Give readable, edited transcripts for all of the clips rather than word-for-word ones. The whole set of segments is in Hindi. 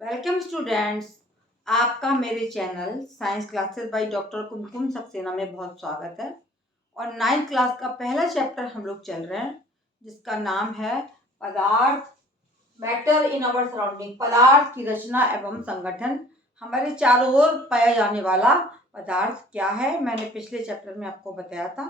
Welcome students. आपका मेरे channel science classes by doctor Kumkum Saxena में बहुत स्वागत है। और 9th क्लास का पहला चैप्टर हम लोग चल रहे हैं जिसका नाम है पदार्थ, मैटर इन आवर सराउंडिंग। पदार्थ की रचना एवं संगठन। हमारे चारों ओर पाया जाने वाला पदार्थ क्या है। मैंने पिछले चैप्टर में आपको बताया था,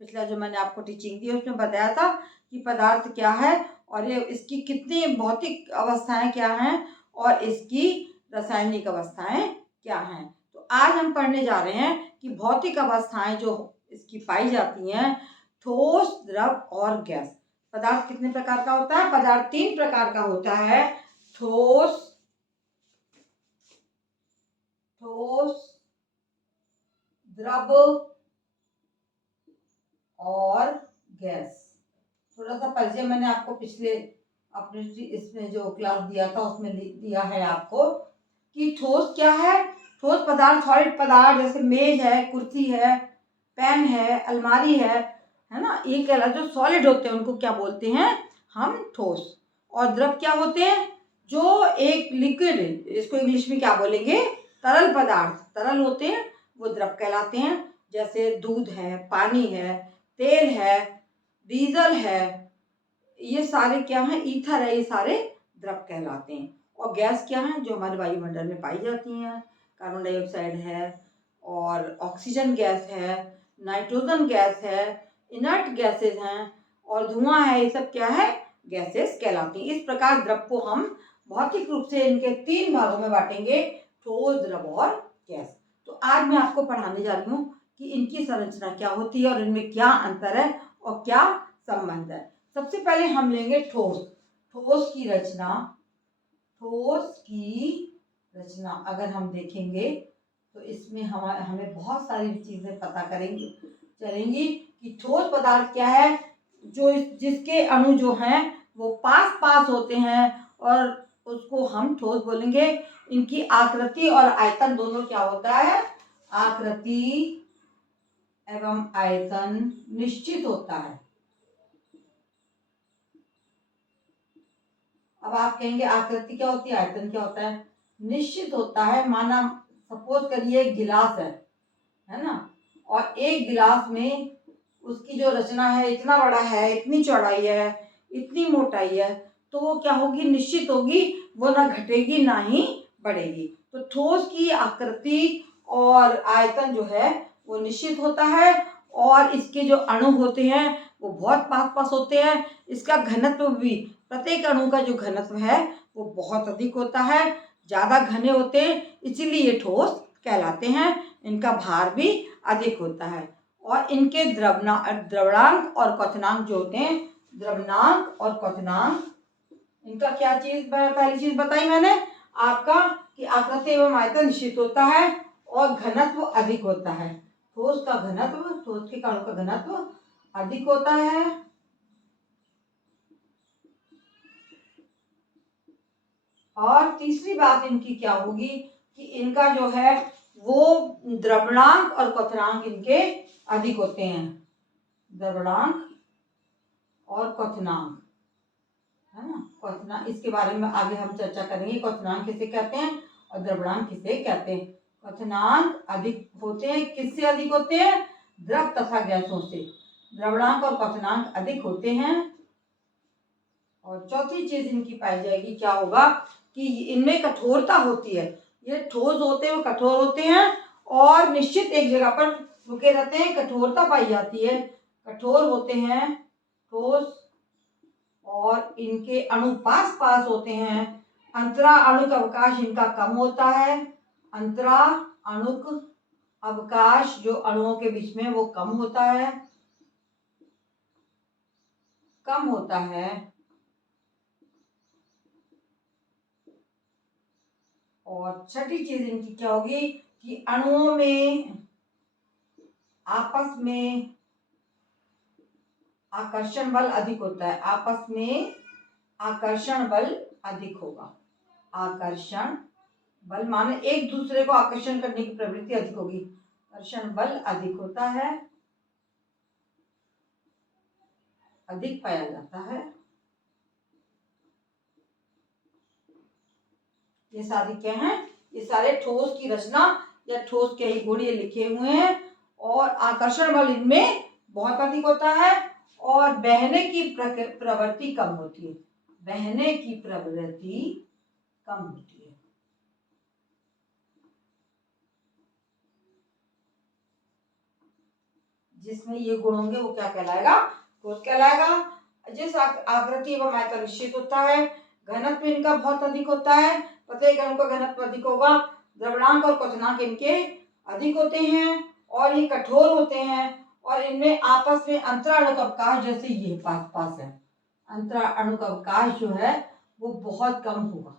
पिछला जो मैंने आपको टीचिंग दी उसमें बताया था कि पदार्थ क्या है और ये इसकी कितनी भौतिक अवस्थाएं क्या हैं और इसकी रासायनिक अवस्थाएं क्या हैं। तो आज हम पढ़ने जा रहे हैं कि भौतिक अवस्थाएं जो इसकी पाई जाती हैं, ठोस, द्रव और गैस। पदार्थ कितने प्रकार का होता है? पदार्थ 3 प्रकार का होता है। ठोस, द्रव और गैस। थोड़ा सा परिचय मैंने आपको पिछले अपने इसमें जो क्लास दिया था उसमें दिया है आपको कि ठोस क्या है। ठोस पदार्थ, सॉलिड पदार्थ जैसे मेज है, कुर्सी है, पेन है, अलमारी है ना, ये कहला जो सॉलिड होते हैं उनको क्या बोलते हैं हम? ठोस। और द्रव क्या होते हैं? जो एक लिक्विड, इसको इंग्लिश में क्या बोलेंगे? तरल पदार्थ। तरल होते हैं वो द्रव कहलाते हैं। जैसे दूध है, पानी है, तेल है, डीजल है, ये सारे क्या हैं? ईथर है, ये सारे द्रव कहलाते हैं। और गैस क्या है? जो हमारे वायुमंडल में पाई जाती हैं। कार्बन डाइऑक्साइड है और ऑक्सीजन गैस है, नाइट्रोजन गैस है, इनर्ट गैसेस हैं और धुआं है। ये सब क्या है? गैसेस कहलाती हैं। इस प्रकार द्रव को हम भौतिक रूप से इनके 3 भागों में बांटेंगे, ठोस, द्रव और गैस। तो आज मैं आपको पढ़ाने जा रही हूँ कि इनकी संरचना क्या होती है और इनमें क्या अंतर है और क्या संबंध है। सबसे पहले हम लेंगे ठोस। ठोस की रचना। ठोस की रचना अगर हम देखेंगे तो इसमें हमें बहुत सारी चीजें पता चलेंगी कि ठोस पदार्थ क्या है। जो जिसके अणु जो हैं वो पास पास होते हैं और उसको हम ठोस बोलेंगे। इनकी आकृति और आयतन दोनों क्या होता है? आकृति एवं आयतन निश्चित होता है। अब आप कहेंगे आकृति क्या होती है, आयतन क्या होता है? निश्चित होता है। माना सपोज करिए एक गिलास है ना, और एक गिलास में उसकी जो रचना है इतना बड़ा है, इतनी चौड़ाई है, इतनी मोटाई है, तो वो क्या होगी? निश्चित होगी। वो ना घटेगी ना ही बढ़ेगी। तो ठोस की आकृति और आयतन जो है वो निश्चित होता है और इसके जो अणु होते हैं वो बहुत पास पास होते हैं। इसका घनत्व भी, प्रत्येक अणु का जो घनत्व है वो बहुत अधिक होता है, ज़्यादा घने होते हैं, इसीलिए ये ठोस कहलाते हैं। इनका भार भी अधिक होता है और इनके द्रवणांक और क्वथनांक जो होते हैं, द्रवणांक और क्वथनांक, इनका क्या चीज, पहली चीज बताई मैंने आपका कि आकृति एवं आयतन निश्चित होता है और घनत्व अधिक होता है। ठोस का घनत्व, ठोस के कणों का घनत्व अधिक होता है। और तीसरी बात इनकी क्या होगी कि इनका जो है वो द्रवणांक और क्वथनांक इनके अधिक होते हैं। द्रवणांक और क्वथनांक, है ना। क्वथनांक, इसके बारे में आगे हम चर्चा करेंगे। क्वथनांक किसे कहते हैं और द्रवणांक किसे कहते हैं। क्वथनांक अधिक होते हैं, किससे अधिक होते हैं? द्रव तथा गैसों से। द्रवणांक और क्वथनांक अधिक होते हैं। और चौथी चीज इनकी पाई जाएगी क्या होगा कि इनमें कठोरता होती है। ये ठोस होते हैं, वो कठोर होते हैं और निश्चित एक जगह पर रुके रहते हैं, कठोरता पाई जाती है। कठोर होते हैं ठोस और इनके अणु पास पास होते हैं। अंतरा अणुक अवकाश इनका कम होता है। अंतरा अणुक अवकाश जो अणुओं के बीच में वो कम होता है, कम होता है। और छठी चीज इनकी क्या होगी कि अणुओं में आपस में आकर्षण बल अधिक होता है। आपस में आकर्षण बल अधिक होगा। आकर्षण बल माने एक दूसरे को आकर्षण करने की प्रवृत्ति अधिक होगी। आकर्षण बल अधिक होता है, अधिक पाया जाता है। ये सारे क्या हैं, ये सारे ठोस की रचना या ठोस के ही गुण ये लिखे हुए हैं। और आकर्षण बल इनमें बहुत अधिक होता है और बहने की प्रवृत्ति कम होती है। बहने की प्रवृत्ति कम होती है। जिसमें ये गुण होंगे वो क्या कहलाएगा, ठोस कहलाएगा। जिस आकृति एवं आयतन निश्चित होता है, घनत्व इनका बहुत अधिक होता है, प्रत्येक अणु का घनत्व अधिक होगा, द्रवणांक और क्वथनांक इनके अधिक होते हैं और ये कठोर होते हैं और इनमें आपस में अंतराणु का अवकाश, जैसे ये पास पास है, अंतराणु का अवकाश जो है वो बहुत कम होगा।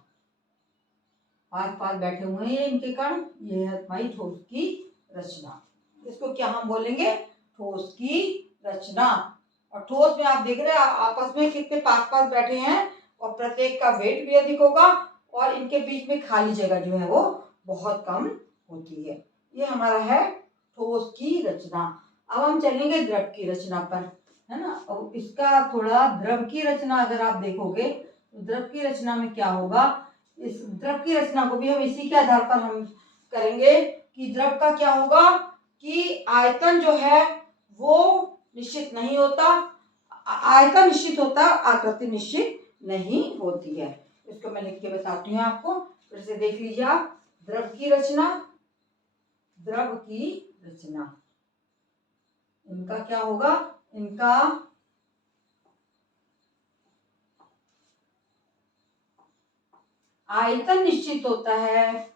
पास पास बैठे हुए हैं इनके कण, ये है हमारी ठोस की रचना। इसको क्या हम बोलेंगे, ठोस की रचना। और ठोस में आप देख रहे हैं आपस में कितने पास पास बैठे हैं और प्रत्येक का वेट भी अधिक होगा और इनके बीच में खाली जगह जो है वो बहुत कम होती है। ये हमारा है ठोस की रचना। अब हम चलेंगे द्रव की रचना पर, है ना। और इसका थोड़ा द्रव की रचना अगर आप देखोगे तो द्रव की रचना में क्या होगा, इस द्रव की रचना को भी हम इसी के आधार पर हम करेंगे कि द्रव का क्या होगा कि आयतन जो है वो निश्चित नहीं होता, आयतन निश्चित होता, आकृति निश्चित नहीं होती है। इसको मैं लिख के बताती हूँ आपको, फिर से देख लीजिए आप। द्रव की रचना, द्रव की रचना, इनका क्या होगा, इनका आयतन निश्चित होता है,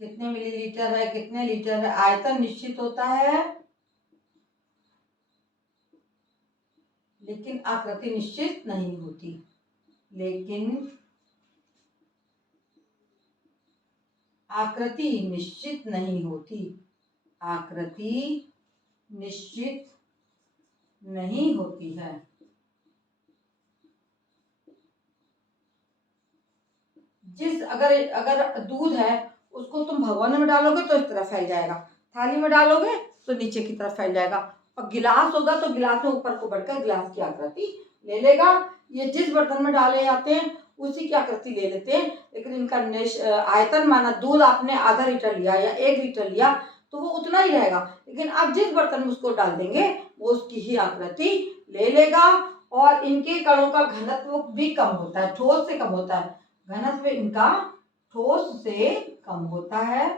कितने मिलीलीटर है, कितने लीटर है, आयतन निश्चित होता है लेकिन आकृति निश्चित नहीं होती। लेकिन आकृति निश्चित नहीं होती, आकृति निश्चित नहीं होती है। जिस अगर अगर दूध है उसको तुम भगोने में डालोगे तो इस तरह फैल जाएगा, थाली में डालोगे तो नीचे की तरफ फैल जाएगा, और गिलास होगा तो गिलास में ऊपर को बढ़कर गिलास की आकृति ले लेगा। ये जिस बर्तन में डाले जाते हैं उसी की आकृति ले लेते हैं, लेकिन इनका आयतन माना दूध आपने आधा लीटर लिया या 1 लीटर लिया तो वो उतना ही रहेगा, लेकिन आप जिस बर्तन में उसको डाल देंगे वो उसकी ही आकृति ले लेगा। और इनके कणों का घनत्व भी कम होता है, ठोस से कम होता है, घनत्व इनका ठोस से कम होता है,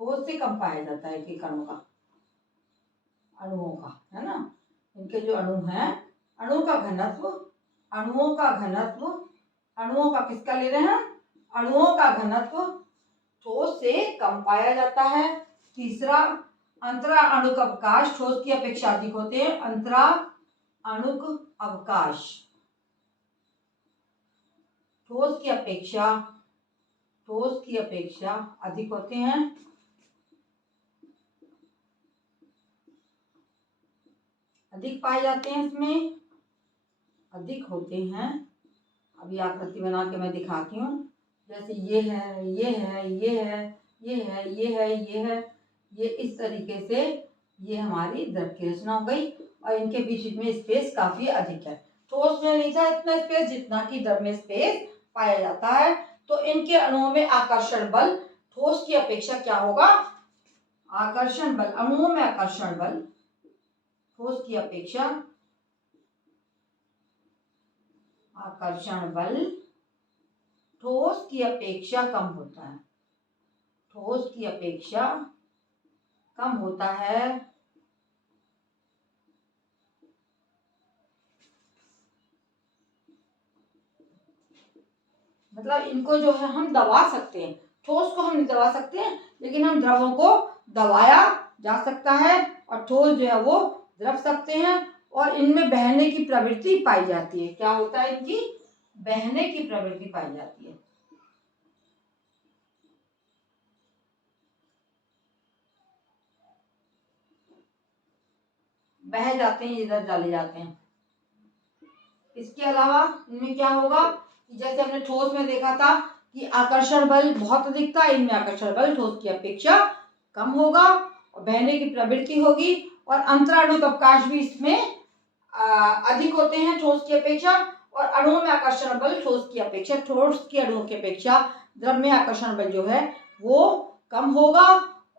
ठोस से कम पाया जाता है इनके कणों का, अणुओं का, है ना। इनके जो अणु हैं, अणु का घनत्व, अणुओं का घनत्व, अणुओं का किसका ले रहे हैं, अणुओं का घनत्व ठोस से कम पाया जाता है। तीसरा, अंतरा अणुक अवकाश ठोस की अपेक्षा अधिक होते हैं, अंतरा अणुक अवकाश ठोस की अपेक्षा अधिक होते हैं। अधिक पाए जाते हैं, इसमें अधिक होते हैं। अभी आकृति बना के मैं दिखाती हूँ, जैसे ये है, ये है, ये है, ये है, ये है, ये है, ये इस तरीके से ये हमारी द्रव की रचना हो गई और इनके बीच में स्पेस काफी अधिक है। ठोस में नहीं था इतना स्पेस जितना कि द्रव में स्पेस पाया जाता है। तो इनके अणुओं में आकर्षण बल ठोस की अपेक्षा क्या होगा, आकर्षण बल, अणुओं में आकर्षण बल ठोस की अपेक्षा, आकर्षण बल ठोस की अपेक्षा कम होता है, ठोस की अपेक्षा कम होता है। मतलब इनको जो है हम दबा सकते हैं, ठोस को हम नहीं दबा सकते हैं लेकिन हम द्रवों को दबाया जा सकता है और ठोस जो है वो द्रव सकते हैं और इनमें बहने की प्रवृत्ति पाई जाती है। क्या होता है, इनकी बहने की प्रवृत्ति पाई जाती है। बह जाते हैं, इधर डाले जाते हैं। इसके अलावा इनमें क्या होगा, जैसे हमने ठोस में देखा था कि आकर्षण बल बहुत अधिक था, इनमें आकर्षण बल ठोस की अपेक्षा कम होगा और बहने की प्रवृत्ति होगी और अंतराणुक अवकाश भी इसमें अधिक होते हैं ठोस की अपेक्षा और अणुओं में आकर्षण बल ठोस की अपेक्षा, ठोस की अणुओं की अपेक्षा द्रव में आकर्षण बल जो है वो कम होगा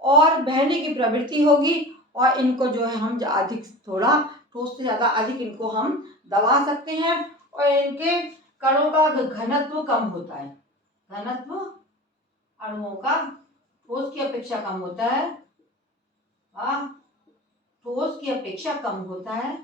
और बहने की प्रवृत्ति होगी और इनको जो है हम अधिक, थोड़ा ठोस से ज़्यादा अधिक इनको हम दबा सकते हैं और इनके कणों का घनत्व कम होता है। घनत्व अणुओं का ठोस की अपेक्षा कम होता है, ठोस की अपेक्षा कम होता है।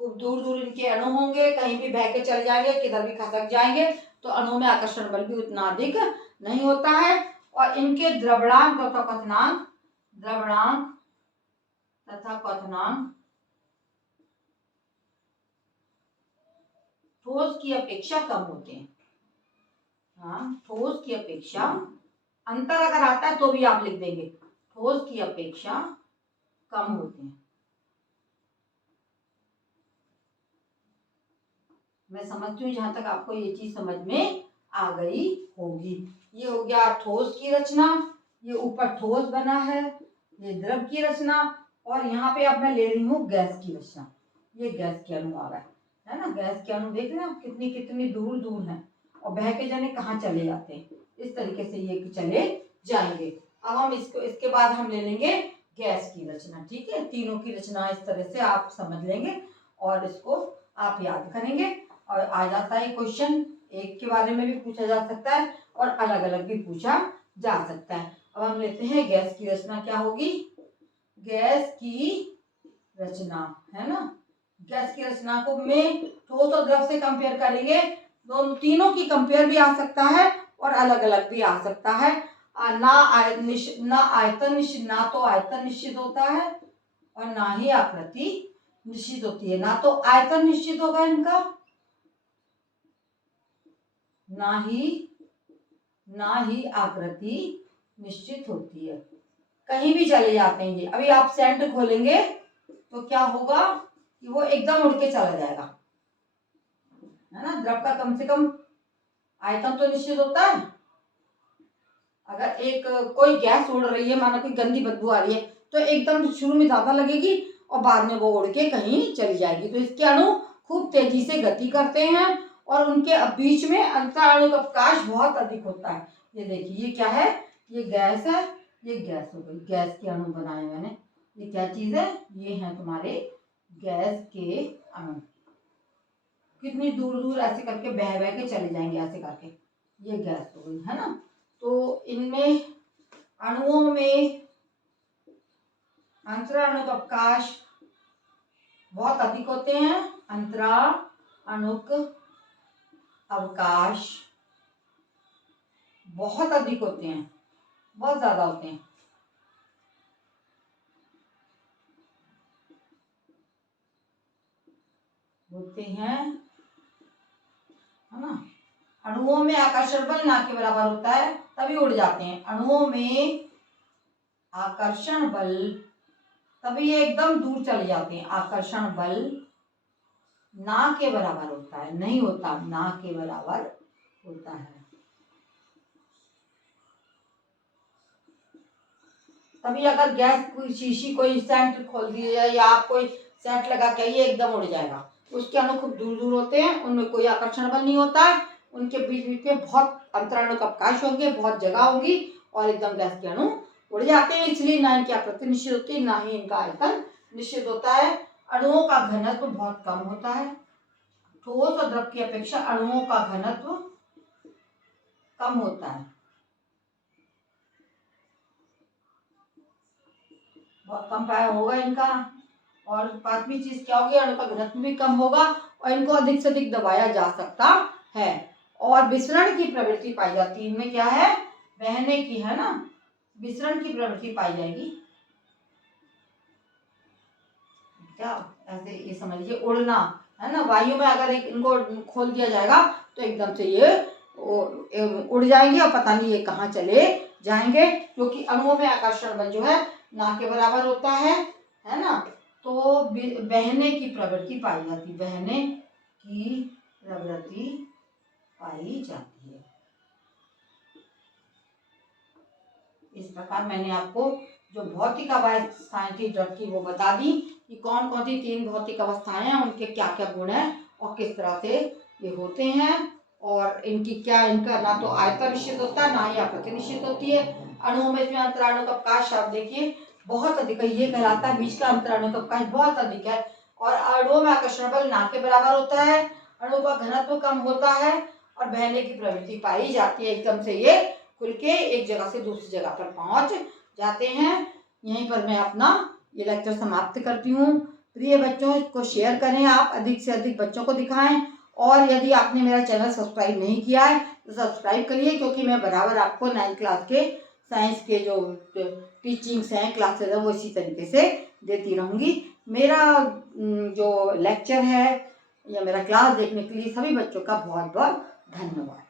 खूब दूर दूर इनके अणु होंगे, कहीं भी बह के चले जाएंगे, किधर भी खसक जाएंगे, तो अणुओं में आकर्षण बल भी उतना अधिक नहीं होता है। और इनके द्रव्यणांक तथा क्वथनांक, द्रव्यणांक तथा क्वथनांक ठोस की अपेक्षा कम होते हैं। ठोस की अपेक्षा, अंतर अगर आता है तो भी आप लिख देंगे, ठोस की अपेक्षा कम होते हैं। मैं समझती हूँ जहां तक आपको ये चीज समझ में आ गई होगी। ये हो गया ठोस की रचना, ये ऊपर ठोस बना है, ये द्रव की रचना, और यहाँ पे अब मैं ले रही हूँ गैस की रचना। ये गैस के अणु आ गए, है ना। गैस के अणु देख रहे हैं आप कितनी कितनी दूर दूर हैं और बह के जाने कहाँ चले जाते हैं, इस तरीके से ये चले जाएंगे। अब हम इसको, इसके बाद हम ले लेंगे गैस की रचना। ठीक है, तीनों की रचना इस तरह से आप समझ लेंगे और इसको आप याद करेंगे और आ जाता है क्वेश्चन। एक के बारे में भी पूछा जा सकता है और अलग अलग भी पूछा जा सकता है। अब हम लेते हैं गैस की रचना क्या होगी। गैस की रचना, है ना, गैस की रचना को में ठोस और द्रव से कंपेयर करेंगे। दोनों, तीनों की कंपेयर भी आ सकता है और अलग अलग भी आ सकता है। ना आयतन निश्चित, ना तो आयतन निश्चित होता है और ना ही आकृति निश्चित होती है। ना तो आयतन निश्चित होगा इनका, ना ही आकृति निश्चित होती है, कहीं भी चले जाते हैं ये। अभी आप सेंट खोलेंगे तो क्या होगा कि वो एकदम उड़ के चला जाएगा, है ना। द्रव का कम से कम आयतन तो निश्चित होता है। अगर एक कोई गैस उड़ रही है, मानो कोई गंदी बदबू आ रही है, तो एकदम शुरू में ज्यादा लगेगी और बाद में वो उड़ के कहीं चली जाएगी। तो इसके अणु खूब तेजी से गति करते हैं और उनके बीच में अंतराणु का प्रकाश बहुत अधिक होता है। ये देखिए, ये क्या है, ये गैस है, ये गैस हो गई, गैस के अणु बनाए मैंने। ये क्या चीज है, ये है तुम्हारे गैस के अणु। कितनी दूर दूर ऐसे करके बह बह के चले जाएंगे ऐसे करके, ये गैस हो गई, है ना। तो इनमें अणुओं में अंतराणु का अवकाश बहुत अधिक होते हैं। अंतराणुक अवकाश बहुत अधिक होते हैं, बहुत ज्यादा होते हैं। है ना। अणुओं में आकर्षण बल ना के बराबर होता है, तभी उड़ जाते हैं। अणुओं में आकर्षण बल, तभी ये एकदम दूर चले जाते हैं। आकर्षण बल ना के बराबर होता है, नहीं होता, ना के बराबर होता है। तभी अगर गैस कोई शीशी, कोई सेंट खोल दिए या आप कोई सेंट लगा के ये एकदम उड़ जाएगा। उसके अणु खूब दूर दूर होते हैं, उनमें कोई आकर्षण बल नहीं होता है, उनके बीच बीच में बहुत अंतराणु का अवकाश होंगे, बहुत जगह होगी और एकदम गैस के अणु उड़ जाते हैं। इसलिए ना इनकी आकृति निश्चित होती है, ना ही इनका आयतन निश्चित होता है। अणुओं का घनत्व बहुत कम होता है। ठोस और द्रव की अपेक्षा अणुओं का घनत्व कम होता है, बहुत कम पाया होगा इनका। और पांचवी चीज क्या होगी, अणु का घनत्व भी कम होगा और इनको अधिक से अधिक दबाया जा सकता है और विसरण की प्रवृत्ति पाई जाती है। इनमें क्या है, बहने की, है ना, विसरण की प्रवृत्ति पाई जाएगी। क्या, ऐसे ये समझ लीजिए उड़ना, है ना। वायु में अगर इनको खोल दिया जाएगा तो एकदम से ये उड़ जाएंगे और पता नहीं ये कहाँ चले जाएंगे, क्योंकि अणुओं में आकर्षण बल जो है ना के बराबर होता है ना। तो बहने की प्रवृत्ति पाई जाती, बहने की प्रवृत्ति पाई जाती है। इस प्रकार मैंने आपको जो भौतिक अवस्थाएं थी ड्रग की वो बता दी कि कौन कौन सी 3 भौतिक अवस्थाएं हैं, उनके क्या क्या गुण हैं और किस तरह से ये होते हैं, और इनकी क्या, इनका ना तो आयतन निश्चित होता है ना ही आकृति निश्चित होती है। अणुओं में इसमें अंतराणु का प्रकाश आप देखिए बहुत अधिक है, ये कहलाता है बीच का अंतराणु का प्रकाश बहुत अधिक है, और अणुओं में आकर्षण बल ना के बराबर होता है, अणु का घनत्व कम होता है और बहने की प्रवृत्ति पाई जाती है। एकदम से ये खुल के एक जगह से दूसरी जगह पर पहुंच जाते हैं। यहीं पर मैं अपना ये लेक्चर समाप्त करती हूँ। प्रिय बच्चों, इसको शेयर करें, आप अधिक से अधिक बच्चों को दिखाएं, और यदि आपने मेरा चैनल सब्सक्राइब नहीं किया है तो सब्सक्राइब करिए, क्योंकि मैं बराबर आपको 9th क्लास के साइंस के जो टीचिंग्स हैं, क्लासेस हैं, वो इसी तरीके से देती रहूँगी। मेरा जो लेक्चर है या मेरा क्लास देखने के लिए सभी बच्चों का बहुत बहुत धन्यवाद।